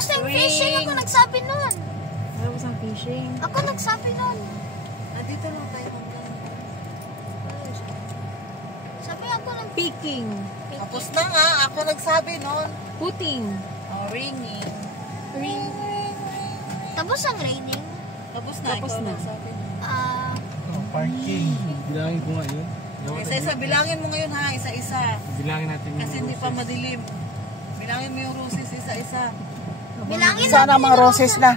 Tapos na yung fishing, ako nagsabi nun. Tapos ang fishing. Ako nagsabi nun. Dito lang tayo. Sabi ako ng Picking. Tapos na nga, ako nagsabi nun. Putting. Oh, ringing. Tapos ang raining. Tapos na, Tapos ikaw na. nagsabi. Parking. Bilangin ko nga yun. Isa-isa, bilangin mo ngayon ha, isa-isa. Bilangin natin yung Kasi hindi pa madilim. Bilangin mo yung roses isa-isa. Bilangin Sana natin mga yung roses na.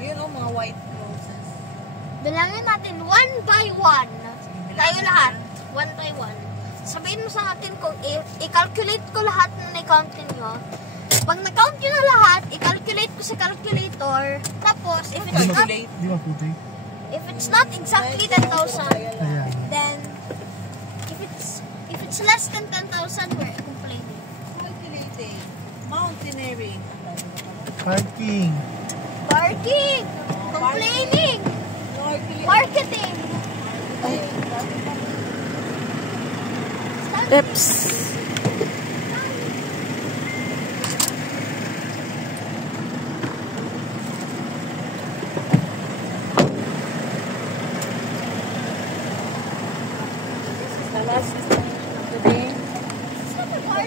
Ayun o, mga white roses. Bilangin natin one by one. Bilangin Tayo natin. lahat. One by one. Sabihin mo sa akin kung i-calculate ko lahat na na-count ninyo. Pag na-count nyo na lahat, i-calculate ko sa calculator. Tapos, if it's not, Calculate. Di ba puti? if it's not exactly 10,000, Ayan. then if it's less than 10,000, we're complaining. Calculating. Mountaineering. Parking. Barking! Complaining! Marketing! Eps.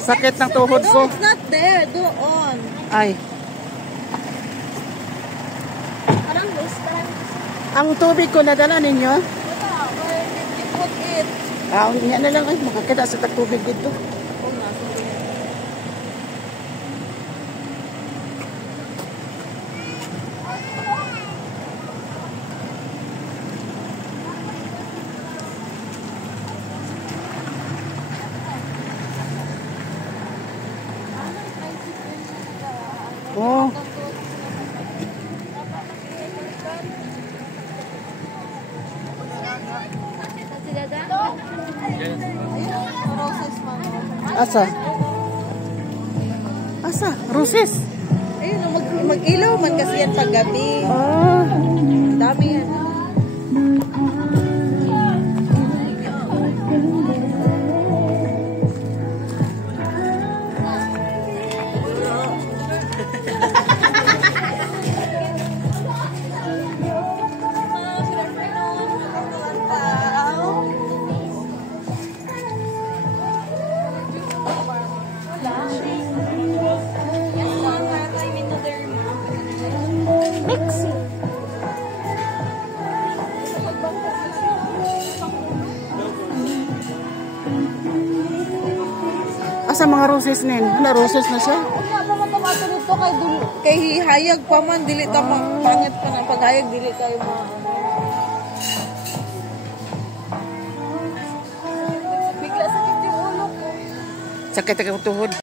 Sakit ng tuhod ko. It's not there. Doon. Ay. Parang waste, parang Ang tubig ko nadala ninyo? Where did you put it? Yan na lang ay makakita sa tubig dito. Oh. Asa? Asa? Roses? Ayun, mag-ilaw man kasi yan paggabi. Ah. Ang dami yan. Asa mga roses nin? Ano, roses na siya? Wala pa mapamato dito kay hayag pa man, dili ta pangit pa na paghayag, dili tayo bigla sakit yung ulo ko. Sakit ang tuhod.